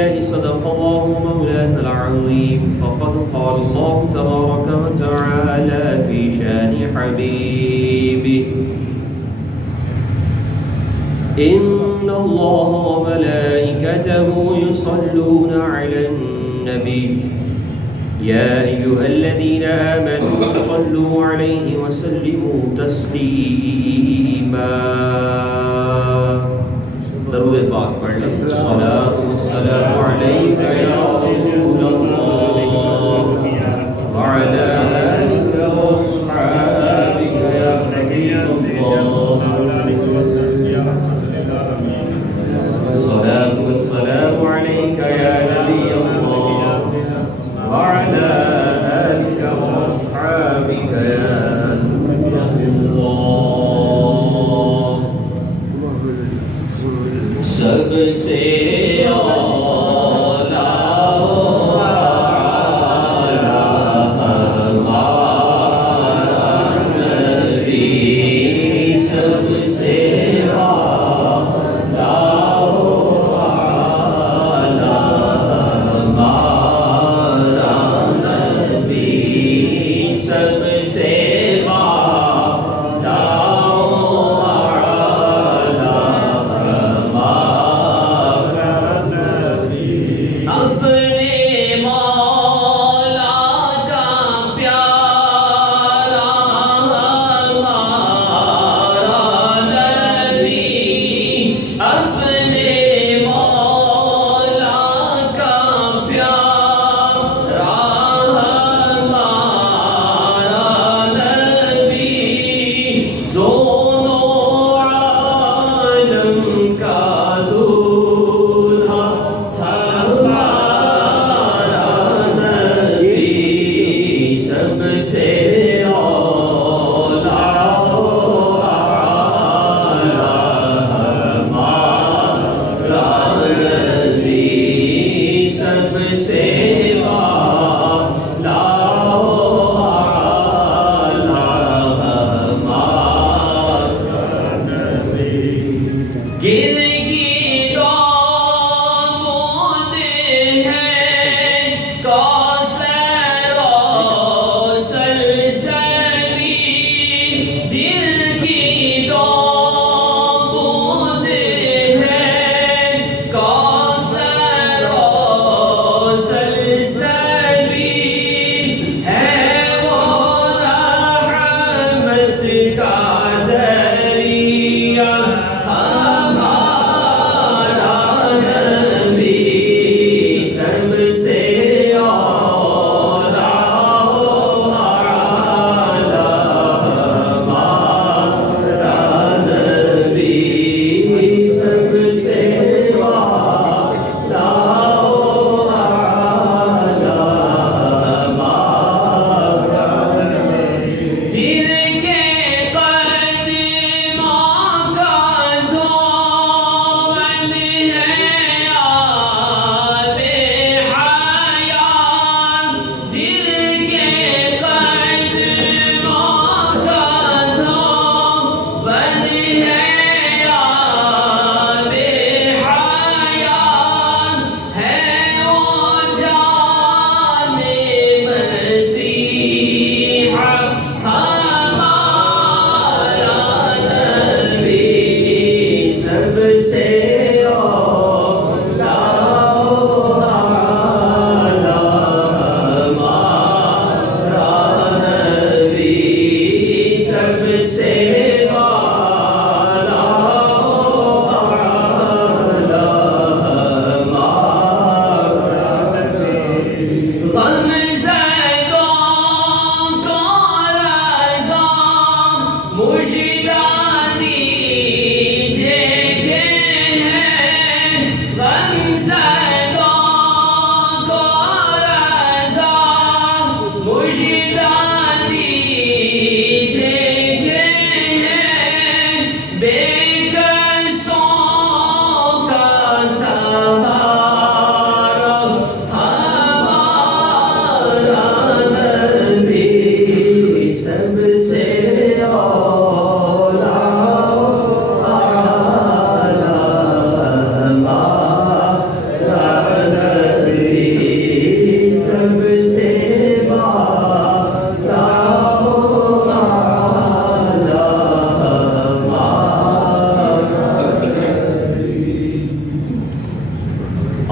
صدق الله مولانا العظيم فقد قال الله تبارك وتعالى في شان حبيبه إن الله وملائكته يصلون على النبي يا أيها الذين آمنوا صلوا عليه وسلموا تسليما درود پاک پڑھ لیں الصلاۃ والسلام علیک یا رسول اللہ وعلی آلک واصحابک یا حبیب اللہ الصلاۃ والسلام علیک یا نبی اللہ وعلی آلک واصحابک یا نبی اللہ سب سے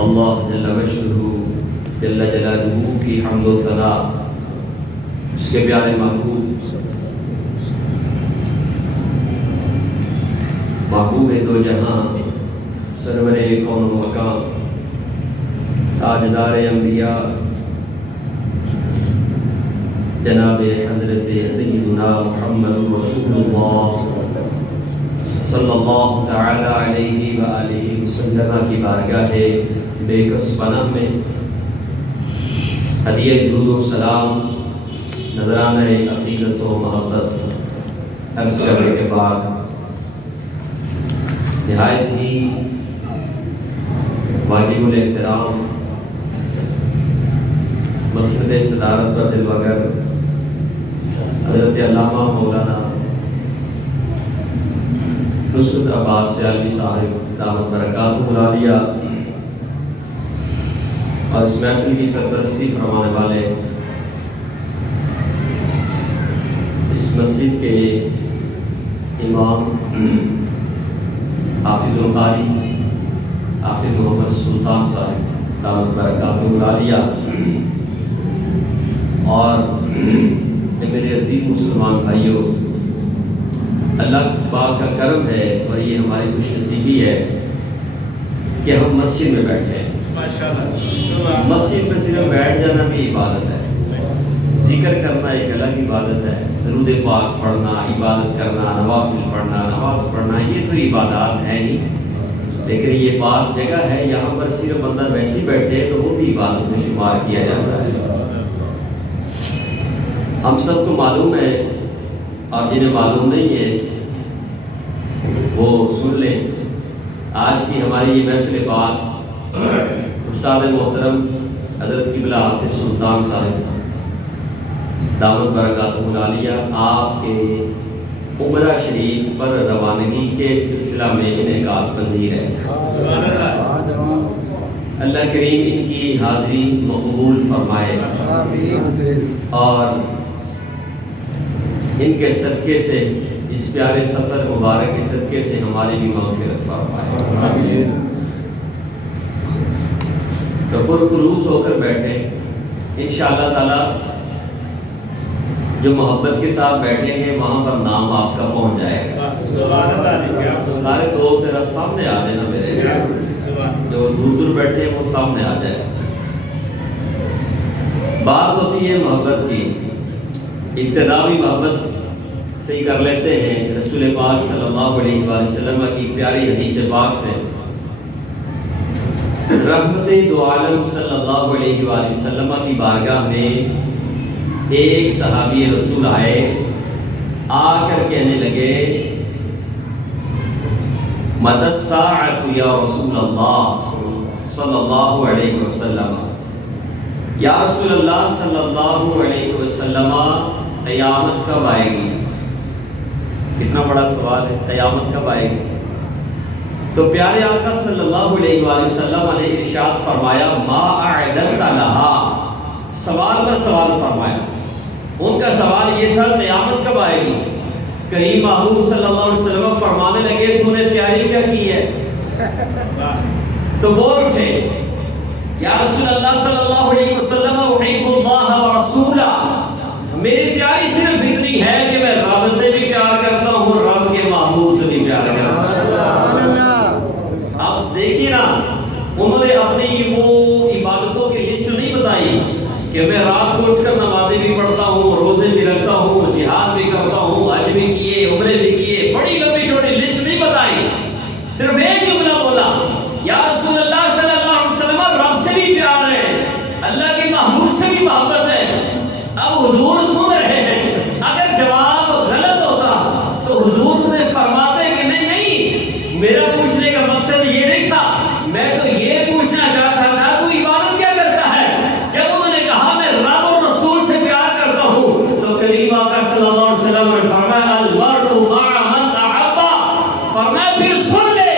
اللہ جل وشرہ جل جلالہ کی حمد و ثنا اس کے پیارے محبوب دو جہاں سرور کون و مکان تاجدار انبیاء جناب حضرت سیدنا محمد رسول اللہ صلی اللہ تعالی علیہ وآلہ وسلم کی بارگاہ بے کس پناہ میں ہدیہ درود و سلام نذرانہ عقیدت و محبت عرض کرنے کے بعد نہایت ہی واجب الاحترام مسند صدارت پر دل وگر حضرت علامہ مولانا نصرت عباس سیالوی صاحب دامت برکاتہ العالیہ اور اس محفل کی سرپرستی فرمانے والے اس مسجد کے امام حافظ القاری حافظ محمد سلطان صاحب دامت برکاتہ العالیہ اور میرے عزیز مسلمان بھائیوں، اللہ پاک کا کرم ہے اور یہ ہماری خوش نصیبی ہے کہ ہم مسجد میں بیٹھے ہیں۔ مسجد میں صرف بیٹھ جانا بھی عبادت ہے، ذکر کرنا ایک الگ عبادت ہے، درود پاک پڑھنا، عبادت کرنا، نوافل پڑھنا، نماز پڑھنا، یہ تو عبادات ہیں ہی، لیکن یہ پاک جگہ ہے، یہاں پر صرف بندہ ویسے ہی بیٹھے تو وہ بھی عبادت میں شمار کیا جاتا ہے۔ ہم سب کو معلوم ہے اور جنہیں معلوم نہیں ہے وہ سن لیں، آج کی ہماری یہ محفل بات استاد محترم حضرت قبلہ حافظ سلطان صاحب دامت برکاتہ العالیہ آپ کے عمرہ شریف پر روانگی کے سلسلہ میں انعقاد پذیر ہے۔ اللہ کریم ان کی حاضری مقبول فرمائے اور ان کے صدقے سے، اس پیارے سفر مبارک کے صدقے سے ہماری بھی مغفرت فرمائے۔ تو پرخلوص ہو کر بیٹھے، انشاءاللہ تعالی جو محبت کے ساتھ بیٹھیں گے وہاں پر نام آپ کا پہنچ جائے گا۔ سارے دوست ذرا سامنے آ جائیں نا میرے، جو دور دور بیٹھے ہیں وہ سامنے آ جائے۔ بات ہوتی ہے محبت کی، ابتدا بھی محبت سے ہی کر لیتے ہیں رسول پاک صلی اللہ علیہ وآلہ وسلم کی پیاری حدیث پاک سے۔ رحمت دو عالم صلی اللہ علیہ وآلہ وسلم کی بارگاہ میں ایک صحابی رسول آئے، آ کر کہنے لگے متی الساعۃ یا رسول اللہ صلی اللہ علیہ وسلم، یا رسول اللہ صلی اللہ علیہ وسلم قیامت کب آئے گی؟ کتنا بڑا سوال ہے، قیامت کب آئے گی؟ تو پیارے آقا صلی اللہ علیہ وآلہ وسلم نے ارشاد فرمایا ما اعددت لها، سوال پر سوال فرمایا۔ ان کا سوال یہ تھا قیامت کب آئے گی؟ کریم محبوب صلی اللہ علیہ وسلم فرمانے لگے تو نے تیاری کیا کی ہے؟ تو بول اٹھے یا رسول اللہ صلی اللہ علیہ وسلم احب اللہ ورسولہ، میری تیاری صرف اتنی ہے کہ میں رب سے بھی پیار کرتا ہوں، رب کے محبوب سے بھی پیار کرتا ہوں۔ اب دیکھیے نا، انہوں نے اپنی وہ عبادتوں کی لسٹ نہیں بتائی کہ میں رات کو اٹھ کر نمازیں بھی پڑھتا ہوں، روزے بھی رکھتا ہوں، جہاد بھی کرتا ہوں، حج بھی کیے، عمرے بھی کیے، بڑی لمبی چوڑی لسٹ نہیں بتائی، صرف ایک جملہ بولا یا رسول اللہ صلی اللہ علیہ وسلم رب سے بھی پیار ہے، اللہ کے محبوب سے بھی محبت ہے۔ اب حضور سن رہے ہیں، اگر جواب غلط ہوتا تو حضور نے فرماتے کہ نہیں نہیں، میرا پوچھنے کا مقصد یہ نہیں تھا، میں تو یہ پوچھنا چاہتا تھا تو عبادت کیا کرتا ہے؟ جب انہوں نے کہا میں رب اور رسول سے پیار کرتا ہوں تو کریم آقا صلی اللہ علیہ وسلم نے فرمایا المرء مع من احب، فرمایا پھر سن لے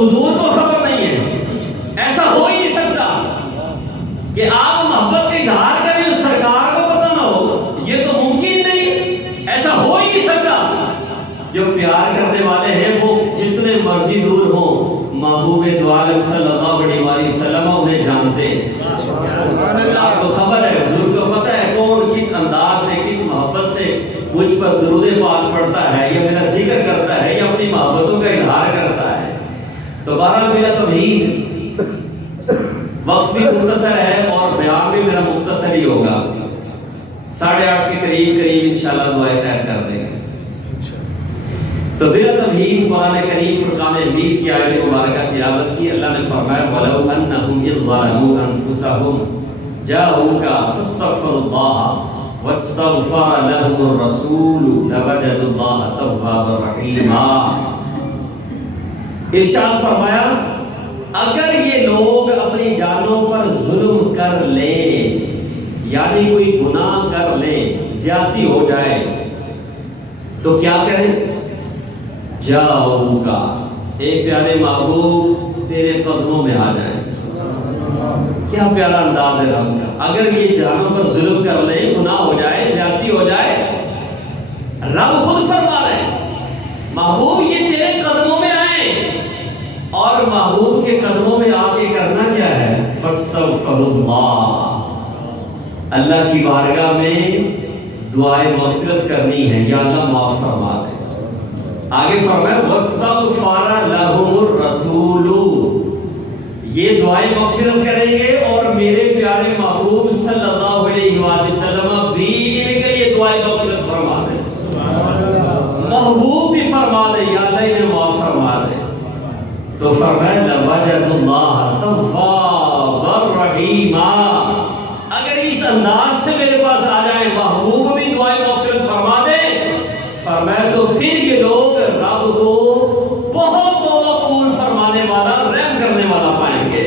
حضور کو خبر نہیں ہے. ایسا ہو ہی نہیں سکتا کہ آپ محبت کا اظہار کریں اور سرکار کو پتہ نہ ہو. یہ تو ممکن نہیں، ایسا ہو ہی نہیں سکتا. جو پیار کرنے والے ہیں وہ جتنے مرضی دور ہوں محبوب دو عالم صلی اللہ علیہ وسلم انہیں جانتے ہیں. آپ کو خبر ہے، حضور کو پتہ ہے کون کس انداز سے کس محبت سے مجھ پر درود پاک پڑھتا ہے یا میرا ذکر کرتا ہے یا اپنی محبتوں کا اظہار کرتا ہے. تو بہرحال میرا تمہید وقت بھی مختصر ہے اور بیان بھی میرا مختصر ہی ہوگا. 8:30 کے قریب انشاءاللہ دعائے خیر کر دیں گے. تو بلا تمہید قرآن کریم فرقان حمید کی آیت مبارکہ تلاوت کی. اللہ نے فرمایا وَلَوْ أَنَّهُمْ إِذْ ظَلَمُوا أَنفُسَهُمْ جَاءُوكَ فَاسْتَغْفَرُوا اللَّهَ وَاسْتَغْفَرَ لَهُمُ الرَّسُولُ لَوَجَدُوا اللَّهَ تَوَّابًا رَحِيمًا. ارشاد فرمایا اگر یہ لوگ اپنی جانوں پر ظلم کر لیں، یعنی کوئی گناہ کر لیں، زیادتی ہو جائے، تو کیا کریں؟ جاؤ کا اے پیارے محبوب تیرے قدموں میں آ جائیں. کیا پیارا انداز ہے رب کا. اگر یہ جانوں پر ظلم کر لیں، گناہ ہو جائے، زیادتی ہو جائے، رب خود فرما رہے ہیں محبوب یہ تیرے قدموں میں آئیں. اور محبوب کے قدموں میں آ کے کرنا کیا ہے؟ فاستغفر اللہ، اللہ کی بارگاہ میں دعائے مغفرت کرنی ہے، یا اللہ معاف فرما دے. آگے فرمایا وَاسْتَغْفَرَ لَهُمُ الرَّسُولُ، یہ دعائیں مغفرت کریں گے اور میرے پیارے محبوب صلی اللہ علیہ وآلہ وسلم بھی ان کے لیے دعائیں مغفرت فرما دے. محبوب بھی فرما دے یا اللہ انہیں معاف فرما دے. تو فرمایا لَوَجَدُوا اللَّهَ تَوَّابًا رَحِيمًا. اگر اس انداز سے میرے پاس آ جائیں، محبوب بھی دعائیں مغفرت فرما دے، فرمایا تو پھر یہ لوگ رب کو بہت توبہ قبول فرمانے والا، رحم کرنے والا پائیں گے.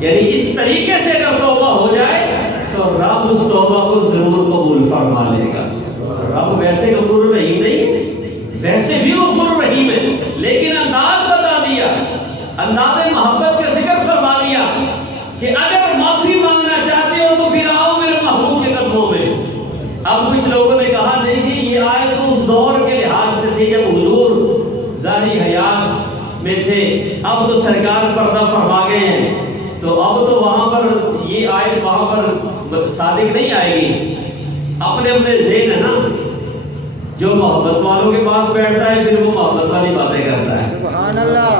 یعنی اس طریقے سے اگر توبہ ہو جائے تو رب اس توبہ کو ضرور قبول فرما لے گا. رب ویسے غفور رحیم نہیں، ویسے بھی غفور رحیم ہے، لیکن انداز بتا دیا، انداز محبت کا ذکر فرما دیا کہ اگر معافی مانگنا چاہتے ہو تو پھر آؤ میرے محبوب کے قدموں میں. اب کچھ لوگوں نے کہا نہیں جی یہ آیت تو اس دور کے لحاظ سے تھی جب حضور ظاہری حیات میں تھے، اب تو سرکار پردہ فرما گئے ہیں، تو اب تو وہاں پر یہ آیت وہاں پر صادق نہیں آئے گی. اپنے اپنے ذہن ہے نا، جو محبت والوں کے پاس بیٹھتا ہے پھر وہ محبت والی باتیں کرتا ہے، سبحان اللہ.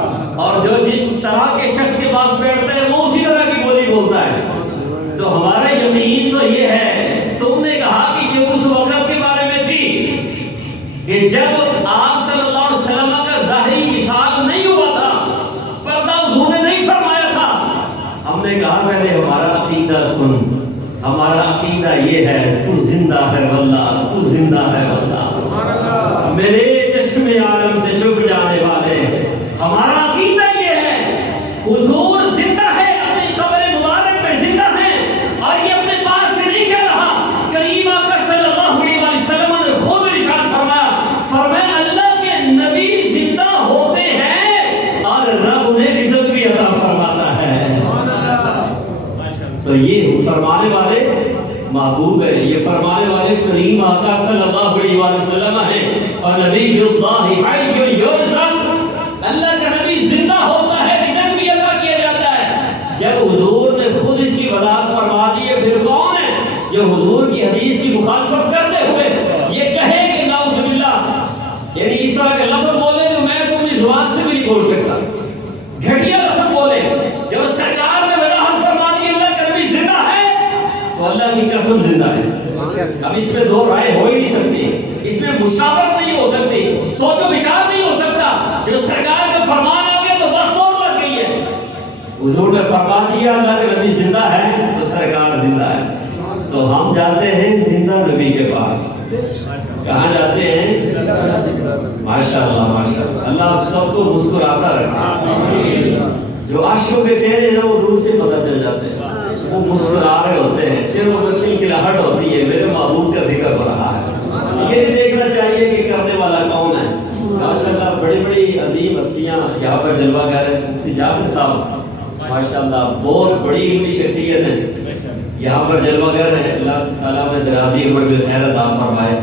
اور جو جس طرح کے شخص کے پاس بیٹھتا ہے وہ اسی طرح کی بولی بولتا ہے. تو ہمارا یقین تو یہ ہے، تم نے کہا کہ یہ اس وقت کے بارے میں تھی کہ جب آپ صلی اللہ علیہ وسلم کا ظاہری مثال نہیں ہوا تھا، پردہ حضور نے نہیں فرمایا تھا. ہم نے کہا پہلے ہمارا عقیدہ سن، ہمارا عقیدہ یہ ہے تو زندہ ہے واللہ، تو زندہ ہے واللہ، میرے چشم عالم سے چھپ جانے والے. ہمارا عقیدہ یہ ہے حضور زندہ ہے، اپنی قبر مبارک میں زندہ ہے، اور یہ اپنے پاس سے نہیں کہہ رہا. کریم آقا صلی اللہ علیہ وسلم نے خود ارشاد فرمایا اللہ کے نبی زندہ ہوتے ہیں اور رب انہیں رزق بھی عطا فرماتا ہے. تو یہ فرمانے والے محبوب ہے، یہ فرمانے والے کریم آقا صلی اللہ علیہ وسلم ہیں. فنبی اللہ حی یرزق، اللہ کا نبی زندہ ہوتا ہے، رزق بھی عطا کیا جاتا ہے. جب حضور نے خود اس کی وضاحت فرما دی ہے، پھر کون ہے جو حضور کی حدیث کی مخالفت کرتے ہوئے یہ کہے کہ نعوذ باللہ، یعنی اس طرح کے لفظ بولے جو میں تو اپنی زبان سے بھی نہیں بول سکتا، گھٹیا لفظ بولے. جب سرکار نے وضاحت فرما دی اللہ کا نبی زندہ ہے تو اللہ کی قسم زندہ ہے. اب اس میں دو رائے ہو ہی نہیں سکتی، اس میں مشاورت نہیں ہو سکتی، سوچ و بچار نہیں ہو سکتا. جو سرکار کا فرمان آ گیا تو بس دوڑ لگ گئی ہے. حضور نے فرما دیا اللہ کے نبی زندہ ہے تو سرکار زندہ ہے. تو ہم جاتے ہیں زندہ نبی کے پاس. کہاں جاتے ہیں؟ ماشاءاللہ ماشاءاللہ، اللہ سب کو مسکراتا رکھے. جو عاشقوں کے چہرے ہیں وہ دور سے پتہ چل جاتے ہیں، وہ مسکرا رہے ہوتے ہیں، چہروں میں کھلکھلاہٹ ہوتی ہے، میرے محبوب کا ذکر ہو رہا ہے. یہ بھی دیکھنا چاہیے کہ کرنے والا کون ہے. ماشاءاللہ بڑی بڑی عظیم ہستی مفتیاں یہاں پر جلوہ گر ہیں، مفتی جعفر صاحب ماشاءاللہ بہت بڑی علمی شخصیت ہے، یہاں پر جلوہ گر ہیں، اللہ تعالیٰ میں درازی عمر جو خیر عطا فرمائے.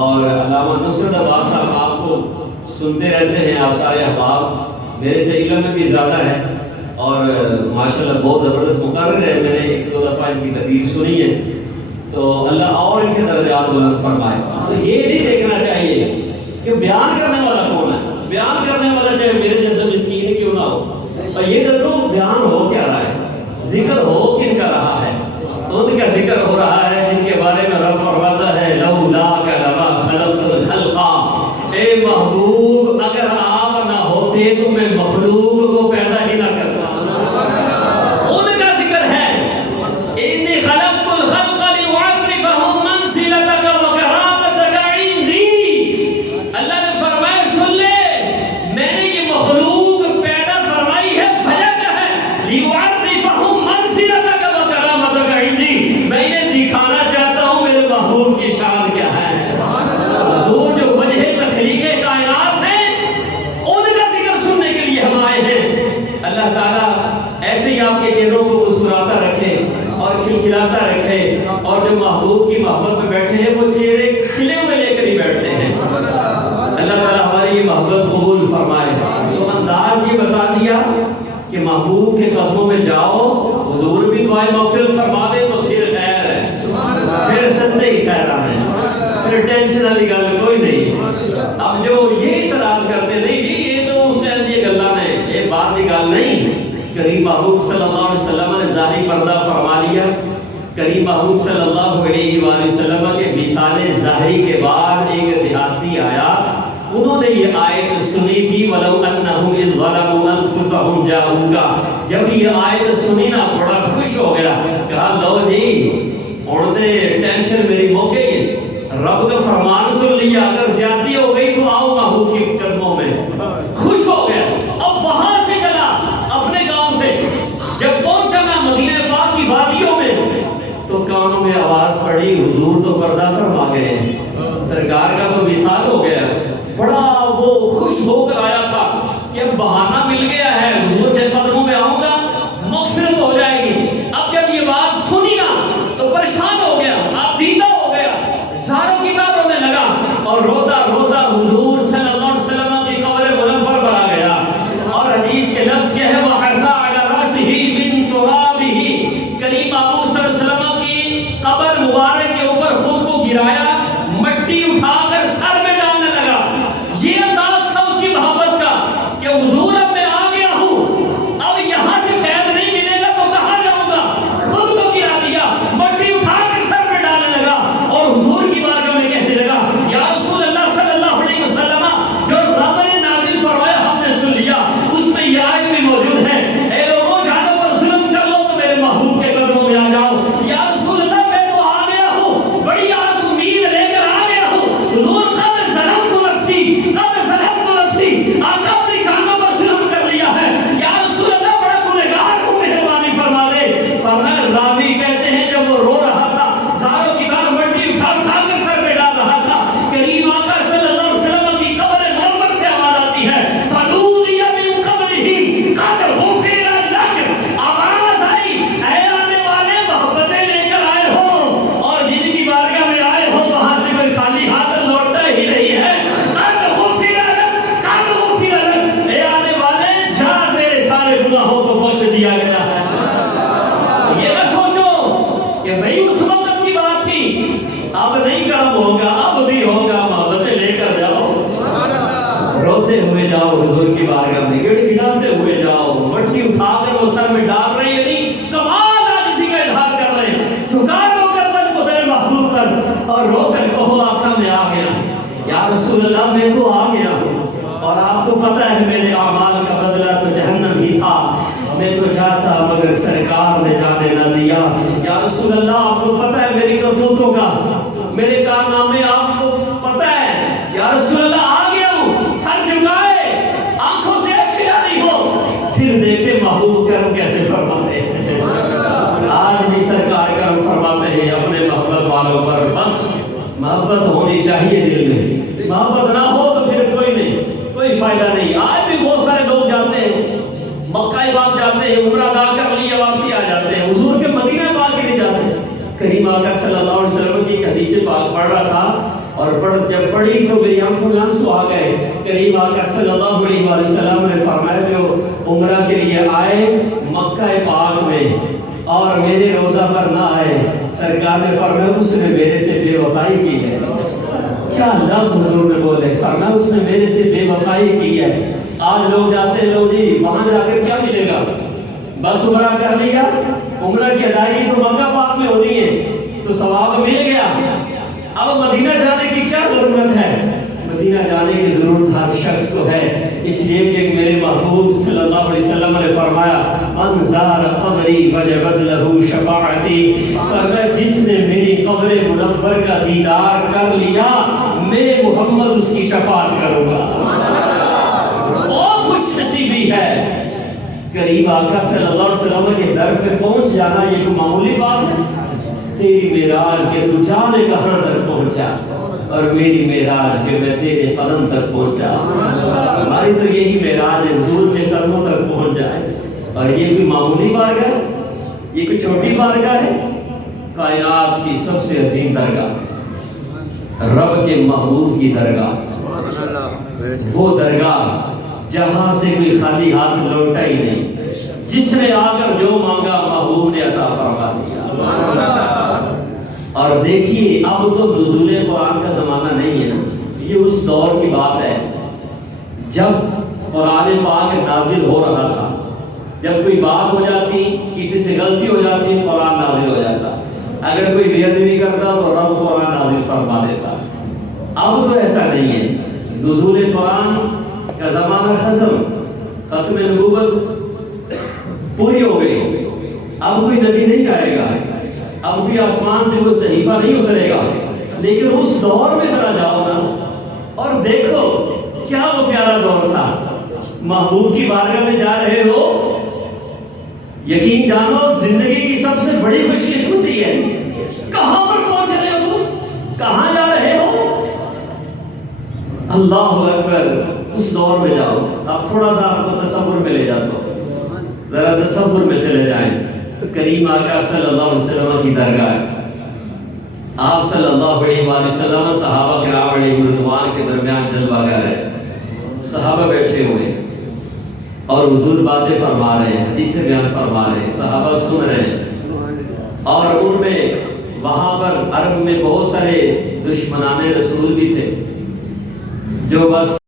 اور علامہ نصرت عباس صاحب آپ کو سنتے رہتے ہیں، آپ سارے احباب میرے سے علم میں بھی زیادہ ہیں اور ماشاءاللہ بہت زبردست مقرر ہے، میں نے ایک دو دفعہ ان کی تقریر سنی ہے، تو اللہ اور ان کے درجات بلند فرمائے. تو یہ نہیں دیکھنا چاہیے کہ بیان کرنے والا کون ہے، بیان کرنے والا چاہے میرے جیسا مسکین کیوں نہ ہو، اور یہ دیکھو بیان ہو کیا رہا ہے، ذکر ہو کن کا رہا ہے. ان کا ذکر ہو رہا ہے جن کے بارے میں رب فرماتا ہے لولاک لما خلقت الخلق، اے محبوب اگر آپ نہ ہوتے تو میں مخلوق کو پیدا ہی نہ کرتا. ان کا ذکر ہے انی خلقت الخلق لأعرفهم منزلتک وکرامتک عندی. اللہ نے فرمایا سن لے، میں نے یہ مخلوق پیدا فرمائی ہے، وجہ کیا ہے؟ لأعرفهم منزلتک وکرامتک عندی، میں انہیں دکھانا چاہتا ہوں میرے محبوب کی شان کیا ہے. حضور جو وجہ تخلیق کائنات ہے ان کا ذکر سننے کے لیے ہم آئے ہیں. اللہ تعالیٰ ایسے ہی آپ کے چہروں کو مسکراتا رکھے اور کھلکھلاتا رکھے، اور جو محبوب کی محبت میں بیٹھے ہیں وہ چہرے کھلے ہوئے لے کر ہی بیٹھتے ہیں. اللہ تعالیٰ ہماری یہ محبت قبول فرمائے. تو انداز یہ بتا دیا کہ محبوب کے قدموں میں جاؤ، حضور بھی دعائیں مغفرت فرما دیں تو پھر خیر ہے، پھر ستے ہی خیر آنے، پھر ٹینشن والی گل کوئی نہیں. اب جو یہ اعتراض کرتے نہیں جی یہ تو اس ٹائم یہ گلاں نے، یہ بات کی گل نہیں. کریم محبوب صلی اللہ علیہ وسلم نے ظاہری پردہ فرما لیا. کریم محبوب صلی اللہ علیہ وآلہ وسلم کے وصال ظاہری کے بعد ایک دیہاتی آیا، انہوں نے یہ آیت سنی تھی وَلَوْ أَنَّهُمْ إِذْ ظَلَمُوا أَنفُسَهُمْ جَاءُوكَ. جب یہ آیت سنی نا بڑا خوش ہو گیا، کہا لو جی ہن تے ٹینشن میری مک گئی، رب کا فرمان سن لیا، اگر زیادتی ہو گئی تو آؤ محبوب کے قدموں میں. خوش ہو گیا. اب وہاں سے چلا اپنے گاؤں سے، جب پہنچا نا مدینہ پاک کی وادیوں میں تو کانوں میں آواز پڑی حضور تو پردہ فرما گئے ہیں، سرکار کا تو وصال ہو گیا. بڑا وہ خوش ہو کر آیا تھا کہ اب بہانہ مل گیا ہے، حضور کے قدموں میں آؤں گا مغفرت ہو جائے گی. اب جب یہ بات سنی نا تو پریشان ہو گیا، آپ دیدہ ہو گیا، زاروں کی طرح رونے لگا اور روتا روتا حضور صلی اللہ علیہ وسلم کی قبر منور پر آ گیا. اور حدیث کے لفظ کیا ہے وَحَثَا عَلَى رَأْسِهِ مِن تُرَابِهِ، کریم محبوب صلی اللہ علیہ وسلم کی قبر مبارک کے اوپر خود کو گرایا، مٹی اٹھا کر سر میں ڈالنے لگا. یہ انداز تھا اس کی محبت کا کہ حضور اب میں آ گیا ہوں، اب یہاں سے فیض نہیں ملے گا تو کہاں جاؤں گا. خود کو گرا دیا، مٹی اٹھا کر سر میں ڈالنے لگا اور حضور کی بارگاہ میں کہنے لگا یا رسول اللہ صلی اللہ علیہ وسلم، جو رب نے نازل فرمایا ہم نے سن لیا، اس میں یہ آیت بھی موجود ہے اے لوگوں جانوں پر ظلم کر لو تو میرے محبوب کے قدموں میں آ جاؤ. یا رسول اللہ میں تو آ گیا ہوں، بڑی آس امید لے کر آ گیا ہوں. حضور قد ظلمت نفسی، قد ظلمت نفسی، آقا اپنی جانوں پر ظلم کر لیا ہے. یا رسول اللہ بڑا گنہگار ہوں، مہربانی فرما دے. فرمایا راوی کہتے ہیں جب وہ رو رہا تھا زاروں کی طرح مٹی اٹھا اٹھا کر سر میں ڈال رہا تھا، کریم آقا صلی اللہ علیہ وسلم کی قبر منور سے آواز آتی ہے فَنُودِيَ مِن قَبْرِهِ قَدْ غُفِرَ لَكَ. آواز آئی اے آنے والے محبتیں لے کر آئے ہو اور جن کی بارگاہ میں آئے ہو وہاں سے کوئی خالی ہاتھ لوٹتا ہی نہیں ہے. قَدْ غُفِرَ لَكَ، قَدْ غُفِرَ لَكَ، اے آنے والے جا تیرے سارے گناہوں کو بخش دیا گیا ہے. یہ نہ سوچو کہ بھئی اس وقت کی بات تھی، اب نہیں کرم ہوگا، اب بھی ہوگا. محبتیں لے کر جاؤ، روتے ہوئے جاؤ حضور کی بارگاہ میں، گڑ گڑاتے ہوئے جاؤ، مٹی اٹھا کر وہ سر میں ڈال رہے ہیں، یعنی کمال عاجزی کا اظہار کر رہے ہیں. جھکا دو گردن کو تیرے محبوب پر اور رو کر کہو آقا میں آ گیا. یا رسول اللہ میں تو آ گیا ہوں اور آپ کو پتہ ہے میرے اعمال کا بدلہ تو جہنم ہی تھا، میں تو جاتا مگر سرکار نے جانے نہ دیا. یا رسول اللہ آپ کو پتہ ہے میری کرتوتوں کا، میرے کارنامے آپ کو پتہ ہے. یا رسول اللہ آ گیا ہوں، سر جھکائے، آنکھوں سے ایسے جاری ہو. پھر دیکھے محبوب کرم کیسے فرماتے ہیں. آج بھی سرکار کرم فرماتے ہیں اپنے محبت والوں پر. بس محبت ہونی چاہیے دل میں، محبت نہ ہو تو پھر کوئی نہیں، کوئی فائدہ نہیں. آج بھی بہت سارے پاک جاتے ہیں، عمرہ ادا کر لیا واپسی آ جاتے ہیں، حضور کے مدینہ پاک کے لیے جاتے ہیں۔ کریم آقا صلی اللہ علیہ وسلم کی حدیث پاک پڑھ رہا تھا اور جب پڑھی تو میری آنکھوں میں آنسو آ گئے۔ کریم آقا صلی اللہ علیہ وسلم نے فرمایا جو عمرہ کے لیے آئے مکہ پاک میں اور میرے روزہ پر نہ آئے، سرکار نے فرمایا اس نے میرے سے بے وفائی کی ہے۔ کیا لفظ حضور نے بولے، فرمایا اس نے میرے سے بے وفائی کی ہے۔ آج لوگ جاتے ہیں، لوگ جی وہاں جا کر کیا ملے گا، بس عمرہ کر لیا، عمرہ کی ادائیگی تو مکہ پاک میں ہونی ہے تو ثواب مل گیا، اب مدینہ جانے کی کیا ضرورت ہے؟ مدینہ جانے کی ضرورت ہر شخص کو ہے، اس لیے کہ میرے محبوب صلی اللہ علیہ وسلم نے فرمایا من زار قبری وجبت لہ شفاعتی، فرمایا جس نے میری قبر منور کا دیدار کر لیا میں محمد اس کی شفاعت کروں گا۔ بہت خوش نصیبی ہے۔ کریم آقا صلی اللہ علیہ وسلم کے در پہ پہنچ جانا یہ کوئی معمولی بات ہے؟ تیری معراج کے تو جانے کہاں تک پہنچا اور میری معراج کے میں تیرے قدم تک پہنچا۔ ہماری تو یہی معراج ہے، حضور کے قدموں تک پہنچ جائے، اور یہ کوئی معمولی بارگاہ ہے، یہ کوئی چھوٹی بارگاہ ہے؟ کائنات کی سب سے عظیم درگاہ، رب کے محبوب کی درگاہ، وہ درگاہ جہاں سے کوئی خالی ہاتھ لوٹا ہی نہیں، جس نے آ کر جو مانگا محبوب نے عطا فرما دیا۔ اور دیکھیے اب تو نزول قرآن کا زمانہ نہیں ہے نا، یہ اس دور کی بات ہے جب قرآن پاک نازل ہو رہا تھا۔ جب کوئی بات ہو جاتی، کسی سے غلطی ہو جاتی، قرآن نازل ہو جاتا، اگر کوئی بے ادبی کرتا تو رب قرآن نازل فرما دیتا۔ اب تو ایسا نہیں ہے، نزول قرآن کا زمانہ ختم نبوت پوری ہو گئی، اب کوئی نبی نہیں آئے گا، اب کوئی آسمان سے کوئی صحیفہ نہیں اترے گا، لیکن اس دور میں ذرا جاؤ نا اور دیکھو کیا وہ پیارا دور تھا۔ محبوب کی بارگاہ میں جا رہے ہو، یقین جانو زندگی کی سب سے بڑی خوش قسمتی ہے۔ کہاں پر پہنچ رہے ہو تم، کہاں جا رہے ہو؟ اللہ اکبر، اس دور میں جاؤ۔ اب تھوڑا سا آپ کو تصور میں لے جاتا ہوں، ذرا تصور میں چلے جائیں۔ کریم آقا صلی اللہ علیہ وسلم کی درگاہ، آپ صلی اللہ علیہ وسلم صحابہ کرام علیہ رضوان کے درمیان جلوہ گر ہے، صحابہ بیٹھے ہوئے اور حضور باتیں فرما رہے ہیں، حدیثیں بیان فرما رہے ہیں، صحابہ سن رہے ہیں، اور ان میں وہاں پر عرب میں بہت سارے دشمنان رسول بھی تھے جو بس